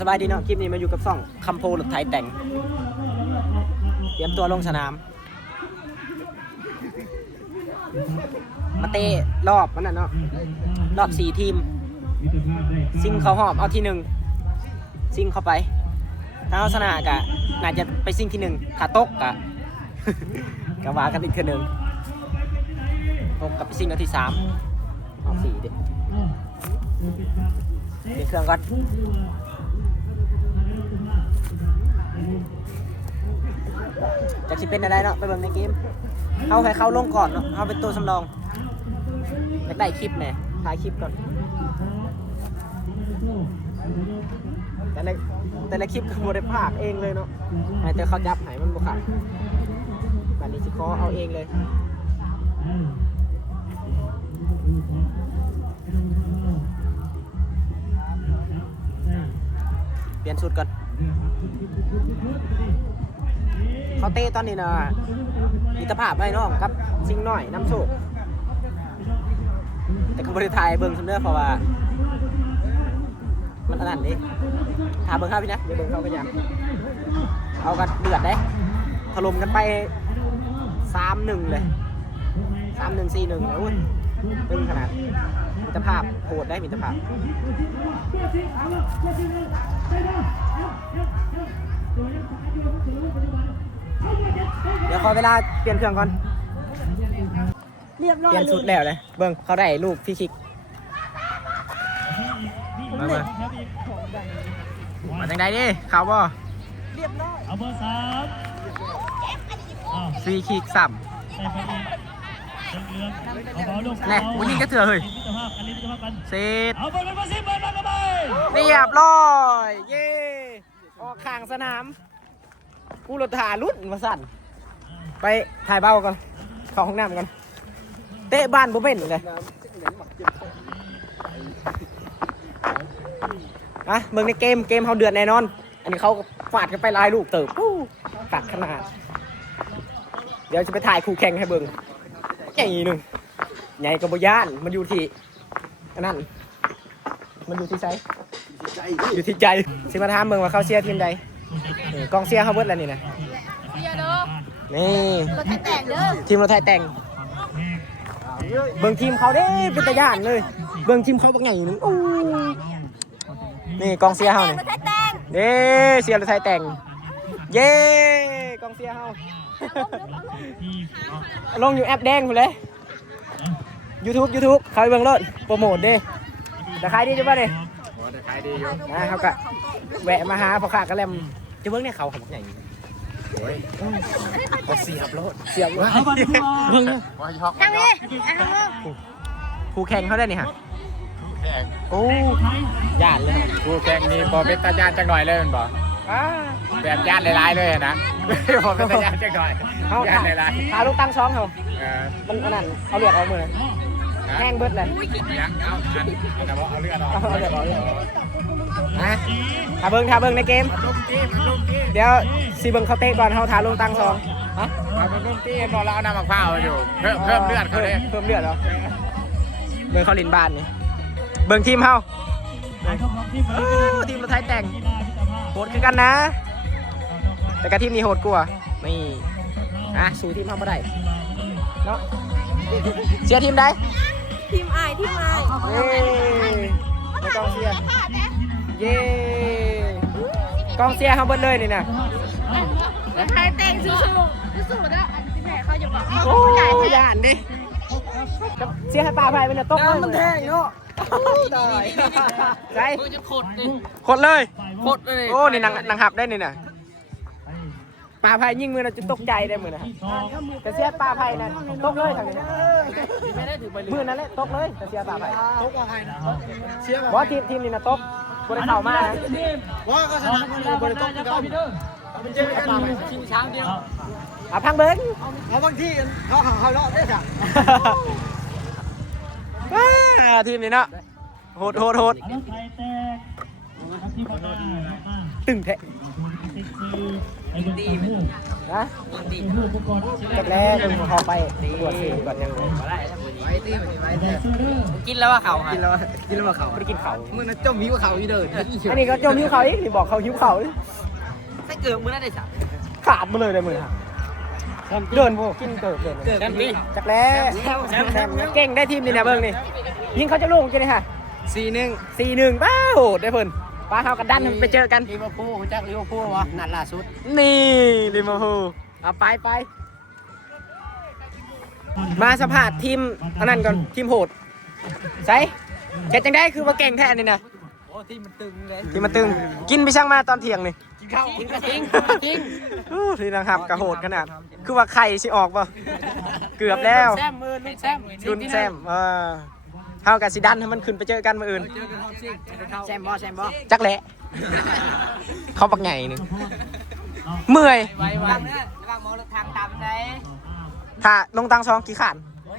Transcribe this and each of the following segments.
สบายดีเนาะคลิปนี้มาอยู่กับซ่องคำโพรถไถแต่งเตรียมตัวลงสนามมาเตะรอบมันน่ะเนาะรอบ4 ทีมซิ่งเขาหอบเอาที่1ซิ่งเข้าไปถ้าเอาชนะกะน่าจะไปซิ่งที่1ถ้าตกกะ กะว่ากันอีกทีหนึ่งตกกับไปซิ่งเอาที่3เอา4ดิเปลี่ยนเครื่องก่อนจากที่เป็นอะไรเนาะไปเบิ่งในเกมเอาให้เข้าลงก่อนเนาะเอาเป็นตัวสำรองอยากได้คลิปแน่ถ่ายคลิปก่อนแต่ละคลิปก็บ่ได้พากเองเลยเนาะให้แต่เขาจับให้มันบ่ขาดบัดนี้สิขอเอาเองเลยเปลี่ยนชุดก่อนเขาเตะตอนนี้นะมิตรภาพไว้น้องครับซิงหน่อยน้ำโชคแต่เขาบริไทยเบิ่งซัมเนอร์เพราะว่ามันอันนั้นดิถามเบิ่งข้าวพี่นะเดี๋ยวเบิ่งเข้าไปยังเอากันเดือดได้ถล่มกันไป 3-1 เลย 3-1 4-1 อุ้ยตึงขนาดมิตรภาพโหดได้มิตรภาพเดี๋ยวขอเวลาเปลี่ยนเครื่องก่อนเรียบร้อยเปลี่ยนชุดแล้วเลยเบิ่งเขาได้ลูกที่คิกมาจังใดดิเขาบ่เรียบร้อยเอาเบอร์3ฟรีคิก3แน่วันนี้ก็เถื่อเฮ้ยเซตเรียบร้อยเย่ออกข้างสนามกูรถถ่ารุ่นมาสั่นไปถ่ายเบ้าก่อนเข้าห้องน้ำกันเตะบ้านบ่เป็นเลยอะเมืองในเกมเขาเดือดแน่นอนอันนี้เขาฟาดกันไปลายลูกเติบตัดขนาดเดี๋ยวจะไปถ่ายคู่แข่งให้เบิ่งใหญ่หนึ่งใหญ่กับบ่ย่านมันอยู่ที่อันนั้นมันอยู่ที่ใจอยู่ที่ใจสิมาถามเบิ่งว่าเขาเชียร์ทีมใดกองเชียร์เขาเบิดแล้วนี่นะเชียร์เด้อนี่รถไทยแต่งเด้อทีมรถไทยแต่งเบิ่งทีมเขาเด้เป็นตาย่านเลยเบิ่งทีมเขาบักใหญ่นึงโอ้นี่กองเชียร์เฮานี่เด้เชียร์รถไทยแต่งเย้กองเชียร์เฮาลงอยู่แอปแดงพุ่นเลย YouTube เขาไปเบิ่งรถโปรโมทเด้แต่ขายดีจังบ่เด้ขายดีอยู่นะเขาก็แวะมาหาพ่อค้ากระแลมจะเบิ่งเนี่ยเขาของบักใหญ่โอ้ยก็เสียบรถเสียบวะเบิ่งนั่งนี่คู่แข่งเขาได้นี่ฮะแข่งโอ้ย่านเลยคู่แข่งนี่พอเป็นตาย่านจังหน่อยเลยมันบอกแบบย่านหลายๆเลยนะพอเป็นตาย่านจังหน่อยย่านหลายๆพาลูกตั้งช้องเขามันอันนั้นเอาเลือดออกมือแห้งเบิดเลยยังเอาเลือดออกเอาเลือดออกนะถ้าเบิ่งในเกมเดี๋ยวซีเบิ่งเขาเตะก่อนเขาทาลงตั้งซองฮะเอาเป็นรุ่นที่พอเราเอาน้ำมะพร้าวอยู่เพิ่มเลือดเขาเลยเพิ่มเลือดเหรอเบิ่งเขาลินบ้านนี่เบิ่งทีมเขาทีมเราไทยแต่งโหดคือกันนะแต่กับทีมนี้โหดกว่านี่สู้ทีมเขาไม่ได้เนาะเชียร์ทีมใดทีมไอเย้ไม่กองเชียร์เย้กองเชียร์เขาเบิดเลยนี่นะไทยแต่งสู้นะแม่เขาอยู่แบบโอ้ยใหญ่านดิเชียร์ให้ปลาไผ่เป็นตกมันแทงเนาะใช่ขดเลยโอ้นี่นางหับได้นี่นะปลาไผ่ยิงมือเราจะตกใจได้มือนะแต่เสียปลาไผ่นะตกเลยทางนี้มือนั่นแหละตกเลยแต่เสียปลาไผ่ตกปลาไผ่บอสทีมนี่นะตกบริเข่ามาว่าก็ชนะบริตกมันเจอกันชิงช้างเดียวพังเบิ้งเอาบางที่เขาเลาะได้จ้ะทีมนี้เนาะโหดตึงแท้ นะจักแล้วเป็นพอไปบวชสิก่อนยังกินแล้วว่าเขากินแล้วว่าเขาไม่ได้กินเขามึงน่ะจมหิวเขาอีเดินอันนี้ก็จมหิวเขาอีกนี่บอกเขาหิวเขาถ้าเกิดมึงน่าได้สักขาดมาเลยมือค่ะเดินพวกกินเกิดแชมป์จักแล้วแชมป์เก่งได้ทีมนี่นะเบิ้งนี่ยิงเขาจะลูกกันเลยค่ะ4-1ป้าโหดได้เพิ่นป้าเขากันดันไปเจอกันลิเวอร์พูลจากลิเวอร์พูลวะนัดล่าสุดนี่ลิเวอร์พูลเอาไปมาสัมภาษณ์ทีมอันนั้นก่อนทีมโหดใช่เจ็ดจังได้คือว่าเก่งแท้นี่นะโอ้ทีมมันตึงเลยทีมมันตึงกินไปช่างมาตอนเที่ยงนี่กินข้าวกินกระทิงนี่นะครับกระโหดขนาดคือว่าไข่สิออกป่ะเกือบแล้วรุ่นแซมเท่ากับสิดันให้มันขึ้นไปเจอกันมืออื่นแซมบอจักแหละเขาปักใหญ่นึงเมื่อยระวังมองรถทางต่ำเลยถ้าลงตังซองกี่ขัน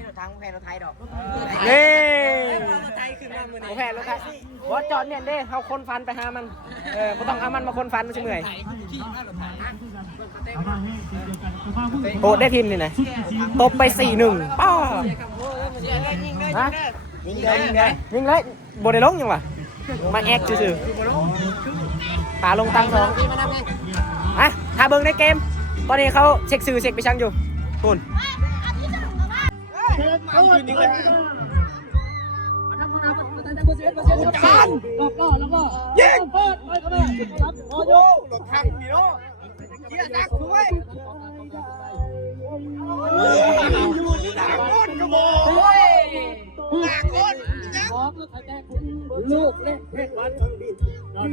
รถทางแพนรถไทยดอกนี่รถไทยขึ้นมามือไหนแพนรถไทยบอสจอดเนี่ยเด้เขาคนฟันไปหามันไม่ต้องเอามันมาคนฟันมันจะเมื่อยโหได้ทีมนี่นะตบไป4-1ป้ายิงเลยโบได้ลงยังวะมาแอกซื่อๆขาลงตังสองอ่ะถ้าเบิ้งในเกมตอนนี้เขาเช็คสื่อเช็คไปช่างอยู่คุณการแล้วก็ยิงเปิดไปกันเลยรับโอ้โหหลบทางนี่เนาะเกียร์ดักสวยอยู่ที่หน้าคนกระบอกหน้าคนลูกเล่นแข่งวัน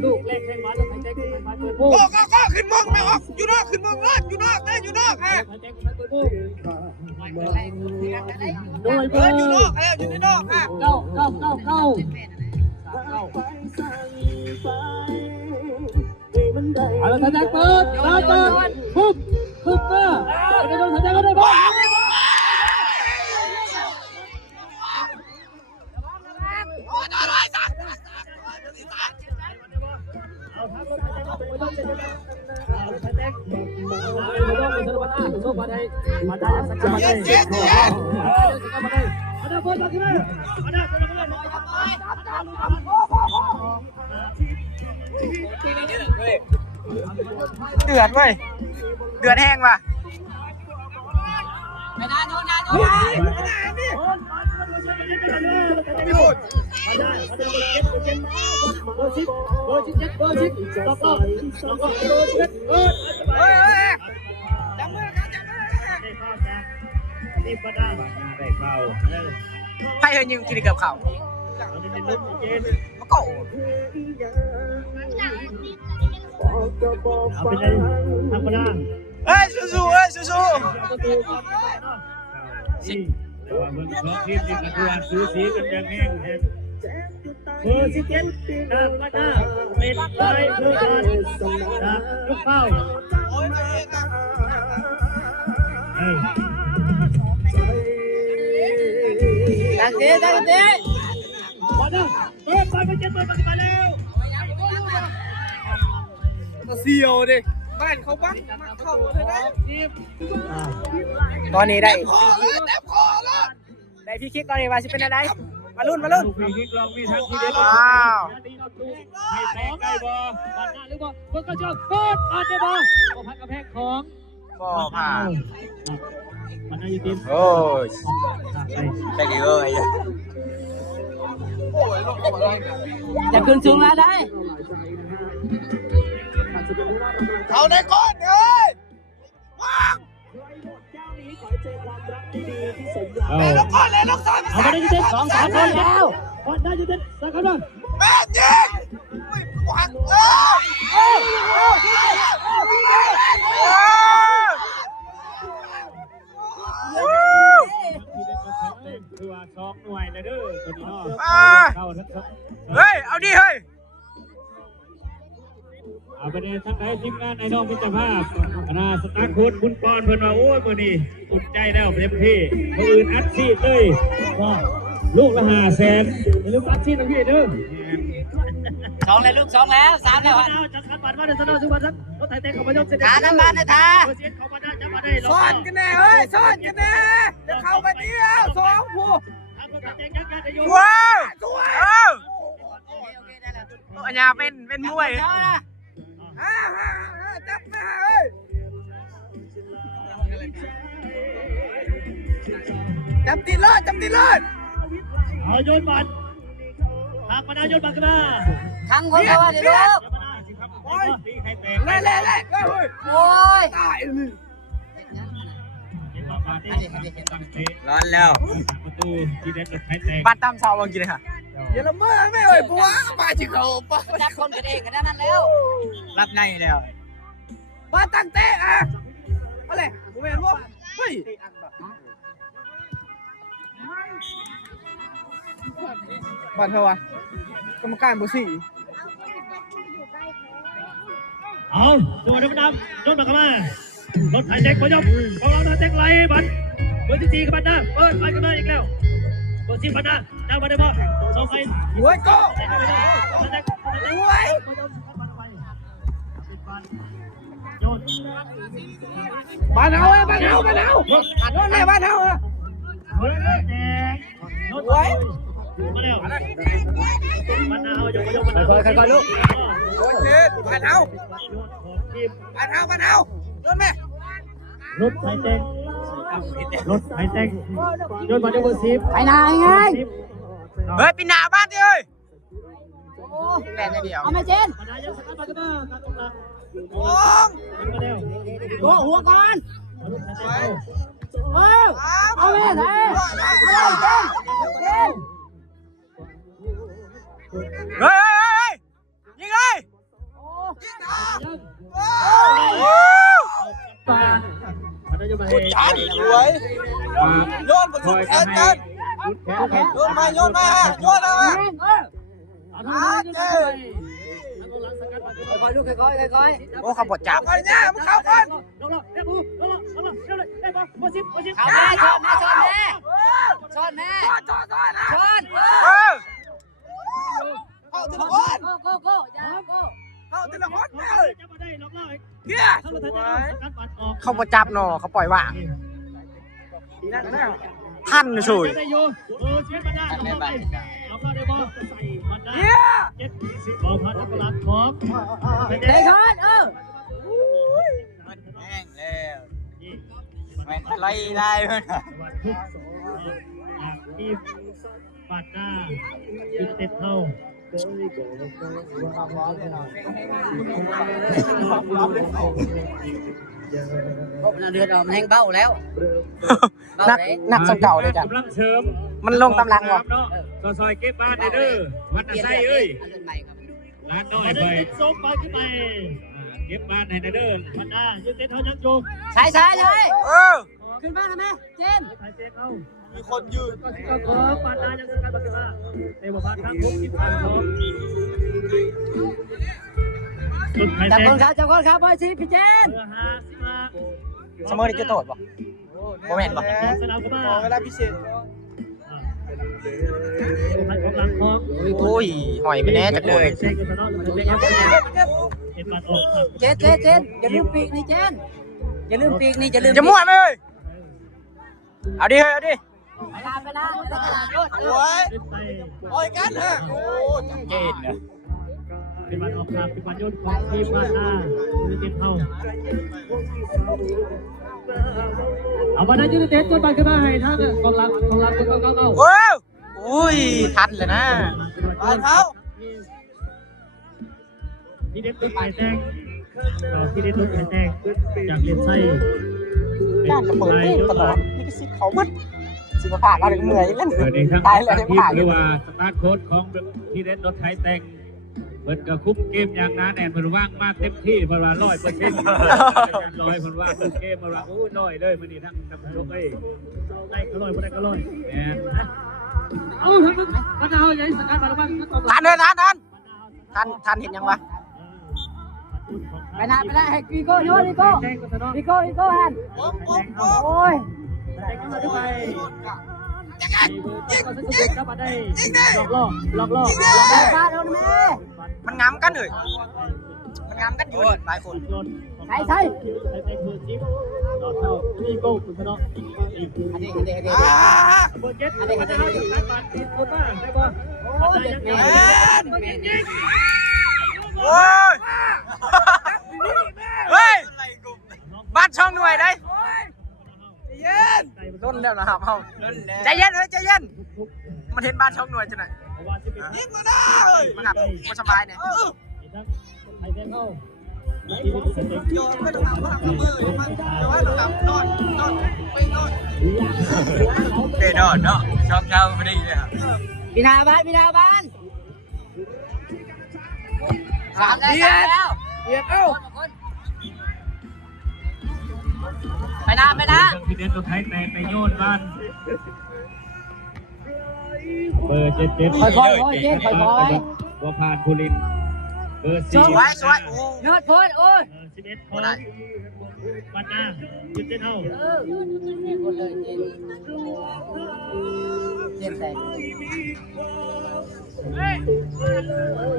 ลูกเล่นแข่งวันแล้วใครแจ้งขึ้นมาเปิดโบ้ก็ขึ้นมองไม่ออกอยู่นอกขึ้นมองรอดอยู่นอกได้อยู่นอกฮะโดยเปิดอยู่นอกแล้วอยู่ในนอกฮะเข้าเอาละท่านแจ้งเปิดฮึบมาไปโดนท่านแจ้งก็ได้บอลเดือดเว้ยเดือดแห้งว่ะไม่นานโยนให้เฮยิงกินกับเขาโก้เอาไปเลยทำก็ได้เฮ้ยสู้สิแต่ว่าเมืองของทีมที่กระทวนซื้อสีกันอย่างนี้เบอร์17ตามมาตาเป็นไปเพื่อการลูกเข้าตั้งเตะมาแล้วเปิดไปเจ็บมาแล้วเสียวดิบ้านเขาบังเข้าเลยนะตอนนี้ได้พี่คิกตอนนี้ว่าจะเป็นอะไรมาลุ้นพี่คิกลองมีทั้งที่เด็ดให้แตกได้บ่ผ่านหน้าหรือบ่เพิ่งก็ชอบเปิดผ่านได้บ่ผ่านกระแพงของบ่ผ่านมันน่าจะกินโอ้ยใช่ดีเลยจะขึ้นสูงแล้วได้เขาในก้อนเลยว้างเลยลูกก้อนเลยลูกสอนเอาไปได้ยุติ2-3คนแล้วก้อนได้ยุติสักคนนึงแม่ยิงว้างคือว่า2หน่วยเลยเด้อตัวนี้เนาะเฮ้ยเอาดิเฮ้ยเอาไปในทั้งไหนทีมงานไอ้น้องมิตรภาพคณะสตาร์คุณคุณปอนเพิ่นว่าโอ้ยมื้อนี้อุ่นใจแล้วเต็มที่มื้ออื่นอัดซีดเลยลูกละ500,000อย่าลืมอัดซีดนะพี่เด้อ2แล้วลูก2แล้ว3แล้วฮะ ปัดมาในสนามสุวรรณครับรถไถเต็งของพยมเสด็จ น้ำบ้านนะท่า เขามาได้จะมาได้ ซ่อนกันแน่เฮ้ยซ่อนกันแน่จะเข้ามาเดียวสองผู้ว้าวสวยอันยาเป็นมวยจับมาเฮ้ยจับตีเลิศจับตีเลิศเอาโยนบัตรทางมาได้โยนบัตรกันมา ทั้งคนเขาว่าเดี๋ยวลูก เล่เฮ้ย โอ้ย ตายเลย ร้อนแล้ว ประตูที่เด็ดรถไถเต็ง บ้านตามเสาบางทีเลยค่ะอย่าละเมอไม่เอ่ยปัวป้าจิเขาป้า จับคนกันเองกันนั่นแล้ว รับในแล้ว ป้าตั้งเตะอ่ะอะไรผมเห็นว่าเฮ้ยบ้านเธอวะกรรมการบุษี เอาตัวเดิมดำโยนบัตรกันมารถไถเต็งพยมของเราไถเต็งไหลบัตรเบอร์ที่4กันบัตรนะเปิดไปกันมาอีกแล้วเบอร์10บัตรนะน้ำมาได้บ่สองไป หวยโก้หวย โยน บ้านเฮาอ่ะบ้านเฮาบ้านเฮาโน่นแหละบ้านเฮาอ่ะ เฮ้ยแดงโยนไปมาแล้วมันเอาโยนโยนมันค่อยๆลูก โอ้ยเจ็ดบ้านเฮาบ้านเฮาบ้านเฮาโน่นแม่ รถไถเต็งรถไถเต็งโยนมาได้เบอร์10 ไปไหนไง เฮ้ยปีหน้าบ้านดิเฮ้ยแล่นเดียว เอามาเจน มาได้ยังสักมากันมาการตกหลัง โอ้ง มาแล้ว หัวก่อน รถไถเต็ง เอาแม่ไหนเอาเจนเจน เฮ้ยยิงเลย ปานมาได้ยังมา จันสวยโยนบนสุดแขนกันโยนมาโยนมาโยนเอาอ่ะ ค่อยๆลูกค่อยๆ โอ้เขาบดจับก่อนเนี่ยมึงเข้าก่อน ลงแล้วเร็วบูลงแล้วลงแล้วเร็วเลยได้ป่ะเบอร์10เบอร์10 เอาแม่ช้อนแม่ช้อนแม่ช้อนแม่ ช้อนนะ ช้อน เข้าทีละคน โก้อย่าโก้ เข้าทีละคนเลย จะมาได้ลงแล้ว เฮีย ถ้ารถไถเต็งสกัดปัดออก เขาบดจับหนอเขาปล่อยว่างท่านสวย ได้อยู่เชียร์มาได้ลงไปลงแล้วได้บอลใส่มาได้ เฮีย บอลพัดตลาดพร้อม เด็กช้อนมันแห้งแล้วมันไล่ได้เพื่อน วัดทุกอย่างที่ปัดหน้าจุดเต็ดเท่า เดือดออกแห้งเบ้าแล้ว นักสเก่าเลยจ้ะ กำลังเสริม มันลงตำลังวะ เนาะก็ซอยเก็บบ้านเด้อวัดไส้เอ้ยร้านน้อยไปส่งไปขึ้นไปเก็บบ้านให้เด้อปัดหน้ายืนเต็ดเท่ายังโยม ใช่เลย ขึ้นบ้านนะแม่เจนใส่เต็ดเท่า มีคนยืน ก็สิก็ขอปัดหน้ายังสกัดปัดมาเตะบอลพัดทั้งทุกที่ผ่านพร้อมสุดท้าย จับ เต็ คนครับจับคนครับบอยซีพี่เจน เบอร์55 เสมอนี่จะโทษป่ะโมเมนต์ป่ะ สนามก็มา เวลาพิเศษ พัดของหลังของ โอ้ยหอยไม่แน่จะเลย เช็คกันซะเนาะเห็นปัดออก เจนอย่าลืมปีกนี่เจนอย่าลืมปีกนี่อย่าลืม จะมั่วไหมเอ้ยเอาดิเฮ้ยเอาดิ เวลาโยน โอ้ย ขึ้นไป โอ้ยกันฮะโอ้จังเจนนะ เป็นปัดออกครับเป็นปัดโยนของทีมบ้านหน้าคือเต็มเท่าเอามาได้ยืนเต็มจนปัดขึ้นมาให้ท่านของหลังก็ โอ้ยอุ้ยทันเลยนะบานเขา ที่เด็ดตุ๊กไข่แดงที่เด็ดตุ๊กไข่แดงจากเลียนไส้ ย่านกระเปิดเองตลอดนี่ก็สิเขาบึ้ดสิมาผ่านเราถึงเหนื่อยเล่น เกิดในทั้ง ตายเลย ที ผ่าน หรือว่าสตาร์ทโค้ดของที่เด็ดรถไถแต่งเปิดกระคุมเกมอย่างนั้นแอนเพิ่นว่างมากเต็มที่เพิ่นว่า100%การลอยเพิ่นว่าทุกเกมเพิ่นว่าโอ้ยน้อยเลยมื้อนี้ทั้งทำโลกเอ้ยได้ก็ร้อยบ่ได้ก็ร้อยแม่นเอาทั้งมันเอาใหญ่สกัดมาแล้วบ้าง ทันเลยทันเห็นยังวะ ไปนะให้วีโก้โยนวีโก้ฮันโอ้ย หลอกล่อ บ้านเราแม่ มันง้ำกันเลย มันงามกันอยู่หลายคน ใช่ใช่ ไทยแตงเบอร์10ต่อเท่าพี่โก้คุณพนอ อันนี้ เบอร์7อันนี้เขาอยู่การบาดติดคนบ้างได้บ่ได้ยังไง โอ้ยเฮ้ยบ้านช่องหน่วยได้เย็นล้นแล้วนะครับเฮาใจเย็นเฮ้ยใจเย็นมันเห็นบ้านช่องหน่วยจังไหนยิงมาได้มันหับมันสบายเนี่ย ไทยแตงเข้า เตะนอนเนาะชอบเจ้าไม่ได้เลยครับ พี่นาบ้าน3แล้ว เบียดเอ้า ไปนะ พี่เดนตัวไทยแตงไปโยนบ้านเบอร์77 ค่อยๆเจ๊ค่อย บัวพานภูรินเบอร์4 สวยโอ้ ๆยอดพ้นโอ้ย 11คนบ้านนาจุดเด่นเฮา คนเลยเจ๊แตก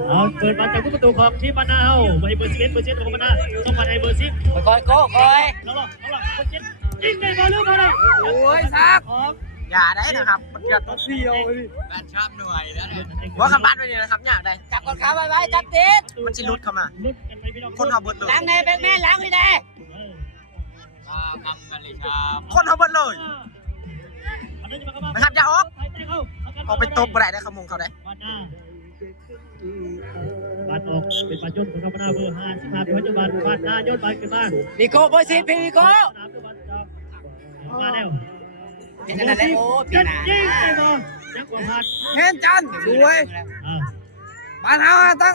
เอาเปิดมาจากประตูของทีมบ้านนาเฮาไปเบอร์11เบอร์7ของบ้านนาต้องมาในเบอร์10 ค่อยๆโก้ค่อย เอาล่ะเบอร์7ยิงได้บ่หรือบ่ได้ โอ้ยซักอย่าได้นะครับมันจะต้องเสียว บ้านชอบหน่วยแล้วเนี่ย ว่าคำบ้านไปนี่นะครับอยากได้ จับกดขาไว้จับติด มันจะลุดเข้ามา ลุ้นกันไปพี่น้อง คนเอาเบิดเลย ล้างในแบกแม่ล้างพี่แน่ ทำกันเลยครับ คนเอาเบิดเลยนะครับอย่าออกเอาไปตบอะไรได้ขโมงเขาได้ บ้านนาบ้านออกเป็นปาจนของบ้านนาเบอร์55เป็นปัจจุบันบ้านนายศบ้านขึ้นมา พี่โก้เบอร์10พี่โก้ มาแล้ว เป็นอะไรโอ้พี่นา ยิงได้บ่ยังกว่าพัน เห็นจันสวย อ่า บ้านเฮาตั้ง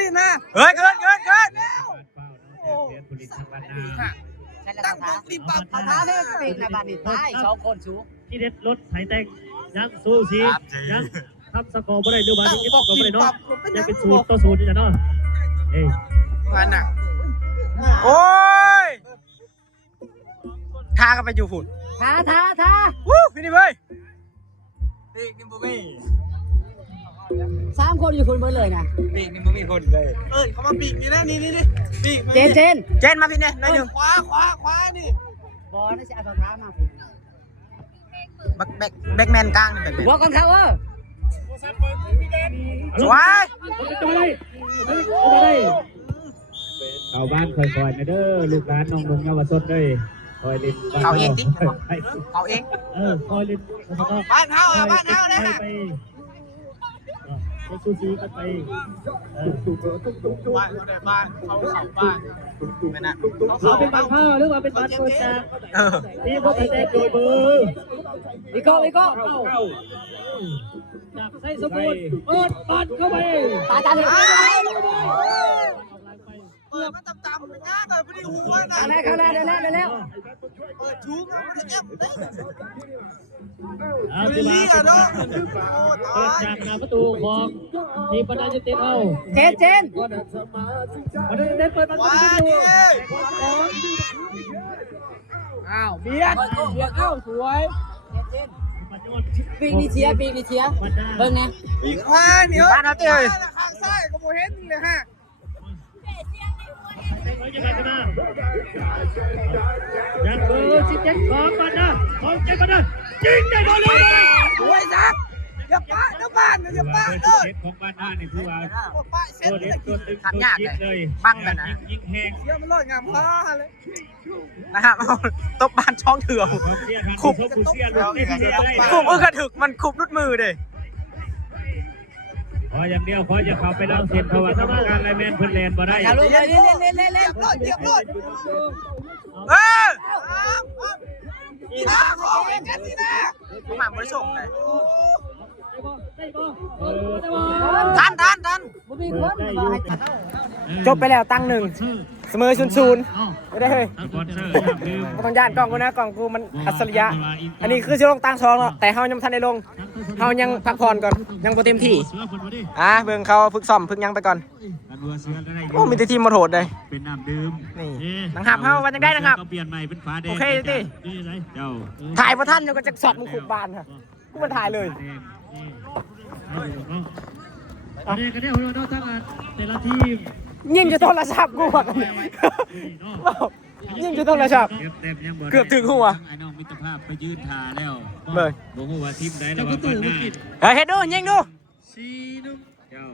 ลิ้นนะเฮ้ยเกิน เรียนผลิตทางบ้านนา ตั้งลิ้นปั๊บท้าเด้อเป็นในบ้านนี่ตาย2คนสูง ที่เด็ดรถไถแตงยังสู้สียังทำสกอร์บ่ได้ดูบ้านนี้ก็บ่ได้เนาะยังเป็น0-0อยู่จ้ะเนาะเอ้ย มันน่ะโอ้ยทากันไปอยู่ฝุ่น ท้า วู้พี่นี่เว้ย ปีกนี่บ่มี 3คนอยู่คนเบิดเลยนะ ปีกนี่บ่มีคนเลย เขามาปีกนี่นะนี่ปีก เจน เจนมาพี่เนี่ยหน่อยหนึ่งขวานี่ บอลนี่สิเอาท้ามาพี่ แบ็กแมนกลางนี่แบ็กแมน บอกกันครับว่า สวย เข้าบ้านค่อยๆนะเด้อลูกหลานน้องนุ่งเยาวชนเด้อคอยเล่นเขาเอง คอยเล่น บ้านเฮาเลยฮะ ไปสู้ซีกันไป บ้านเขาได้บ้านเขาบ้านไม่น่ะ เขาเป็นบางข้าวหรือว่าเป็นบางโคจรนี่พวกไทยแดงโดยเบอร์ พี่โก้ จากไส้สมบูรณ์เปิดปัดเข้าไป ตาเถอะ เปิดมันต่ำๆเลยนะแต่ไม่ได้หัวนะ ข้างหน้าได้แล้ว เปิดชูมันจะเอ็มได้ เอาสิมาเปิดจากหน้าประตูของทีมบรรดาเจนเอา เจน บรรดาเจนเปิดประตู อ้าวเบียดเข้าสวย ปีนี้เชียร์เบิ่งนะ อีกขวาเนี่ยบ้านเขาเตยข้างซ้ายก็โมเห็นเลยฮะ ยังเบอร์17ของบรรดายิงได้บอลเลย สวยจักอย่าป้านะบ้านอย่าป้าเลย ของบ้านหน้านี่คือว่า ป้าเซ็ต ตัวเล็กตัวตึง ทำยากเลยบังกันนะ ยิงแหง เสียมันลอยงามฟ้าเลยนะครับตบบ้านช่องเถื่อนขุบอึกกระถึกมันขุบรุดมือเด้ ขออย่างเดียวขอจะเข้าไปเล่าเส้นเพราะว่าทำการไลแมนเพิ่นแลนบ่ได้ อย่าลงเลยเล่น เรียบร้อยอีน่าขอเป็นกันสินะผมหาบริสุทธิ์เลยทันจบไปแล้วตั้งหนึ่งเสมอ0-0ไม่ได้เฮ้ยต้องย่านกล่องกูนะกล่องกูมันอัศริยะอันนี้คือจะลงตั้ง2แล้วแต่เฮายังทันได้ลงเฮายังพักผ่อนก่อนยังบ่เต็มที่เบิ่งเขาฝึกซ้อมฝึกยังไปก่อนโอ้มีแต่ทีมมาโหดเลย เป็นน้ำดื่ม นี่นังหับเฮาวันยังได้นังหับ เปลี่ยนใหม่เป็นฟ้าแดง โอเคดิ เจ้า ถ่ายพระท่านอยู่ก็จะสอดมึงขุบบานค่ะกูมาถ่ายเลย อันนี้ก็ได้หัวเราะทั้งแต่ละทีม ยิงจะโทรศัพท์กูว่ากันยิงจะโทรศัพท์ เกือบถึงหัว ไอ้น้องมิตรภาพไปยืนถ่าแล้ว เบิ่ง บ่ฮู้ว่าทีมใดแล้วว่าก่อนหน้า เฮ็ดดูยิงดู เจ้า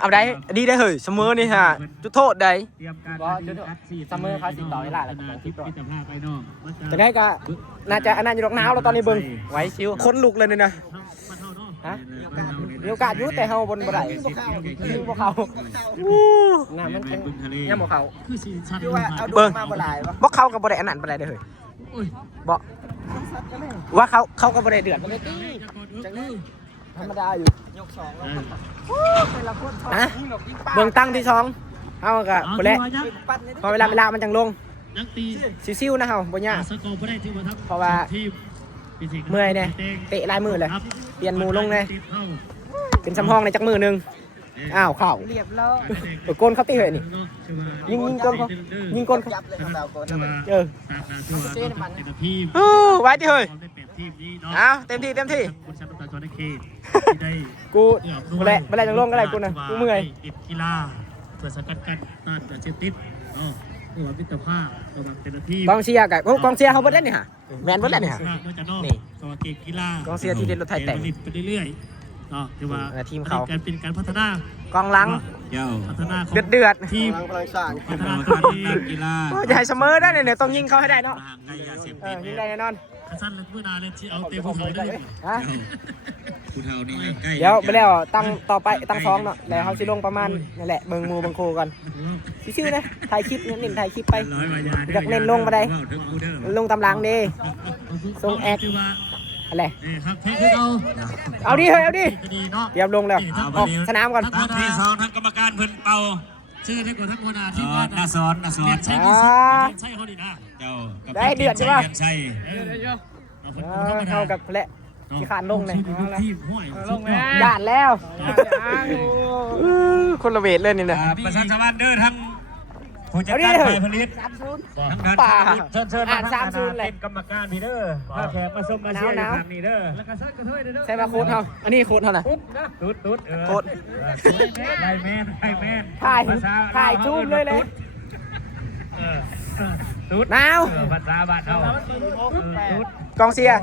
เอาได้ดีได้เฮ้ยเสมอนี่ฮะจุดโทษได้ เตรียมการ เสมอเขาสิต่อเวลาแล้ว ทีมมิตรภาพไอ้น้อง จะได้ก็น่าจะอันนั้นอยู่ดอกหนาวแล้วตอนนี้เบิ่งไหวชิวคนลุกเลยนี่นะฮะมีโอกาสอยู่แต่เฮาบนบ่ได้ยิงบ่เข้าน้ำมันแข็งยังบ่เข้า คือสิชัด คือว่าเอาดู เบิ่ง มาบ่หลายบ่ บ่เข้ากับบ่ได้อันนั้นบ่ได้เด้อเฮ้ยบ่ว่าเขาก็บ่ได้เดือดบ่ได้ตีจังได๋ธรรมดาอยู่ ยก2แล้ว ฮะเบิ่งตั้งที่2เฮาก็บ่แล ปั้นนี่ พอเวลามันจังลง นักตี ซิวๆนะเฮาบ่ยาก สกอร์บ่ได้ถือว่าทับ เพราะว่า ทีม เมื่อยแน่เตะลายมือเลยเปลี่ยนหมู่ลงแน่เป็นสำห้องในจักมือนึงอ้าวเข้า เรียบแล้ว โกนเขาตีเฮ้ยนี่ยิงก้นเขายิงก้นเขา ยับเลยของเราโกน เออ เต็มทีม ไว้ที่เฮ้ย ได้8ทีมนี้เนาะ อ้าวเต็มที่คุณแชมป์ตาจอได้เคได้ กูบ่แลบ่แลจังลงก็ได้กูนะกูเมื่อย ติดกีฬาเพื่อสกัดกั้นต้านยาเสพติดเนาะหัวมิตรภาพระหว่างแต่ละทีม กองเชียร์กับกองเชียร์เขาเบิดแล้วนี่ฮะแมนเบิดแล้วนี่ฮะ นอกจากนอก นี่ สวัสดีกีฬาก องเชียร์ที่เด่นรถไทยแต่ง ผลิตไปเรื่อยๆเนาะถือว่า ทีมเขา การเป็นการพัฒนาก องหลัง พัฒนาของ เดือด ทีม กำลังสร้าง พัฒนาตัวทีมกีฬา อย่าให้เสมอได้เนี่ยต้องยิงเขาให้ได้เนาะ ห่างไกลยาเสพ ยิ ติ ง ด ได้แน่นอน กระสั้นเลยเมื่อนานเลยที่เอาเตะภูเขาได้ ฮะ ภูเขานี่ใกล้ เดี๋ยวไปแล้วตั้งต่อไปตั้ง2เนาะแล้วเขาสิลงประมาณนั่นแหละเบิ่งหมู่เบิ่งโคกันซื่อๆนะถ่ายคลิปเน้นถ่ายคลิปไป ร้อยกว่ายา อยากเล่นลงมาได้ ลงตำลังเด้ ทรงแอค อะไร ครับเทคนิคเอา เอาดิเฮ้ยเอาดิ ดีเนาะ เตรียมลงแล้วออกสนามก่อน ทั้งที่2ทั้งกรรมการเพิ่นเป่าชื่อได้กว่าทั้งหัวหน้าทีมงานน่าสอนใช่ใช่เขาดีนะเจ้า ได้เดือดใช่ป่ะ ใช่ เข้ากับแหละที่ขานลงเลย ทีมห้วยลงแล้ว ย่านแล้วคนละเวทเลยนี่นะ ประชาชนเด้อทั้งผู้จัด เอาดิ การ เฮ้ย ฝ่ายผลิตทั้งนั้น ป่า เชิญมา 30เลย เป็นกรรมการพี่เด้อถ้าแขกมาส้มมาเชียร์ทางนี้เด้อแล้วก็ซัดกระเทยเด้อ ใช่ป่ะโค้ดเขาอันนี้โค้ดเขาน่ะ ตุ๊ด โค้ด ได้แม่น ถ่ายซูมเลยเลย ตุ๊ด หนาว ภาษาบ้านเขาตุ๊ด กองเชียร์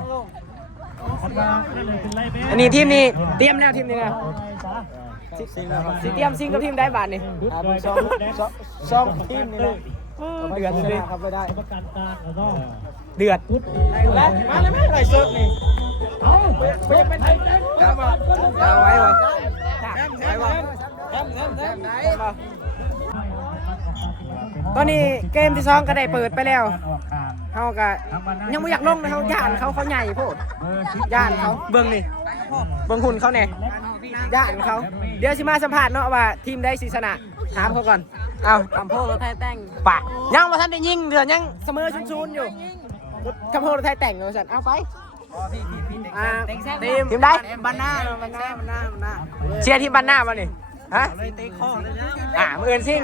อันนี้ทีมนี้เตรียมแล้วทีมนี้นะสิเตรียมซิงกับทีมได้บาทนี่สองทีมนี่นะเดือดเลยครับไม่ได้เดือดแล้วมาเลยไหมไรเซิร์ฟนี่เอาไปไทยเอาไว้วะตอนนี้เกมที่2ก็ได้เปิดไปแล้วเขาก็ยังไม่อยากลงนะเขาย่านเขาใหญ่โพดย่านเขาเบิ่งนี่เบิ่งหุ่นเขาแน่ย่านเขาเดี๋ยวสิมาสัมภาษณ์เนาะว่าทีมได้สีชนะถามเขาก่อนเอาคำโพดรถไทยแต่งปะยังมาท่านได้ยิงเดือดยังเสมอชุนๆอยู่คำโพดรถไทยแต่งเลยสันเอาไปทีมได้ บ้านหน้าเชียร์ทีมบ้านหน้ามานี่ฮะ เลยเตะข้อเลยนะ มืออื่นซิ่ง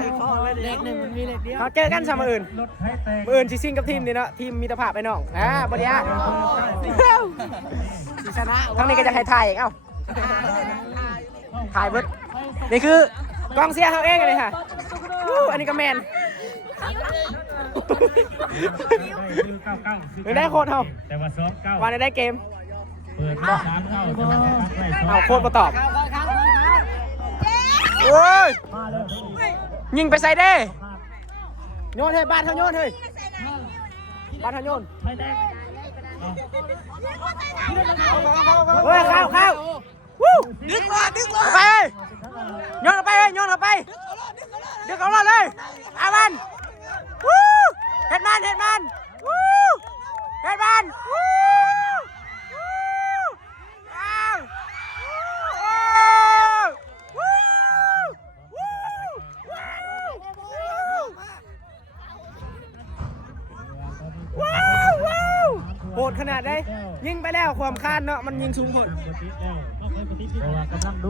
เล็กหนึ่งมันมีเล็กเดียว เขาเจอกันสามมืออื่นสิซิ่งกับทีมนี่เนาะทีมมิตรภาพไปน้องบริยาชนะทั้งนี้ก็จะถ่ายอีกเอ้าถ่ายเบิดนี่คือกองเชียร์เขาเองเลยค่ะอันนี้ก็แมนได้โค้ดเขา แต่ว่าซ้อมเก้า วันได้เกม เปิดมา3เข้า เอาโค้ดมาตอบโอ้ยยิงไปใส่เด้โยนเฮ้ยบ้านเขาโยนเฮ้ยบ้านเขาโยนเฮ้ยเข้าวู้ดึงมาไปโยนไปโยนไปดึงเอาเลยอามันวู้เฮ็ดมันวู้เฮ็ดมันวู้โหดขนาดได้ยิงไปแล้วความคาดเนาะมันยิงสูงโหด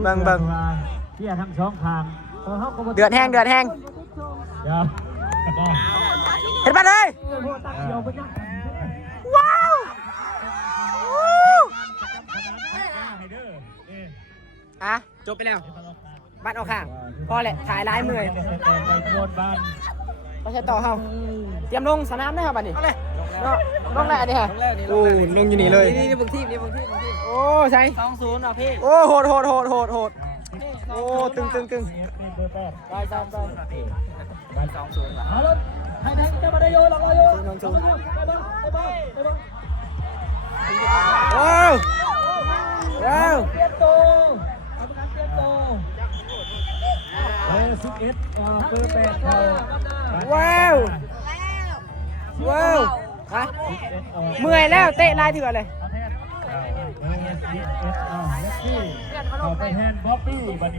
เบิ่งเที่ยทั้งสองทาง เดือดแห้ง เดี๋ยว เห็นปะเลยว้าวจบไปแล้ว บัดออกข้างพอแหละถ่ายลายเมื่อย ไปโดนบ้าน ก็ใช้ต่อเฮาเตรียมลงสนามได้ครับบัดนี้เนาะลงแล้วอันนี้ค่ะโอ้ลงอยู่นี่เลย นี่บางทีโอ้ใช่ 2-0อ่ะพี่ โอ้โหดโอ้ตึง เบอร์แปด ได้ บ้าน2-0ว่ะ เอารถให้แทงจะมาได้โยนหรอกโยน ว้าวว้าว เตรียมโตกรรมการเตรียมโตเบอร์11เบอร์8เข้า ว้าวว้าวฮะเมื่อยแล้วเตะลายเถื่อนเลย เอาแทนเบอร์11เล็กซี่เข้าไปแทนบ๊อบบี้บัดนี้